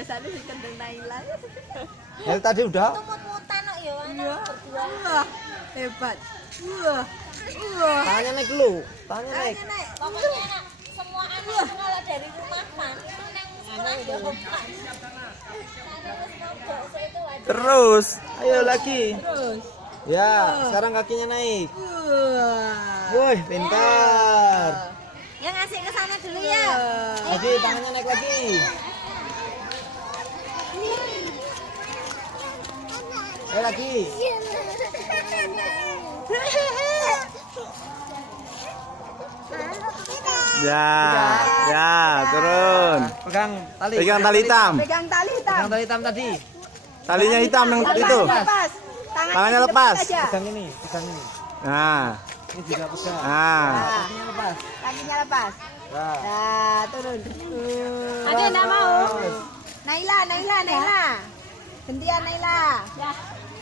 biasanya sih kendeng Naila. Ya tadi udah. Mut-mutan kok ya anak Iya. berdua. Wah, hebat. Wah. Wah. Tangannya naik dulu. Tangannya naik. Pokoknya anak semua anak itu kalau dari rumah Pan itu neng sekolah ya Pan. Karena wis mogok so itu wajib. Terus, ayo lagi. Terus. Ya, sekarang kakinya naik. Wah. Woi, pintar. Ya ngasih ke sana dulu ya. Lagi tangannya naik lagi. Ayo lagi. Ya, ya, turun. Pegang tali. Pegang tali hitam. Pegang tali hitam. Pegang tali hitam tadi. Talinya hitam yang Lepas, itu. lepas. Tangannya lepas. aja. Pegang ini, pegang ini. Nah, Ini juga pegang. nah. Kakinya lepas. Kakinya lepas. Nah. Nah, turun. Ada enggak mau? Naila, Naila, Naila. Gantian Naila. Ya.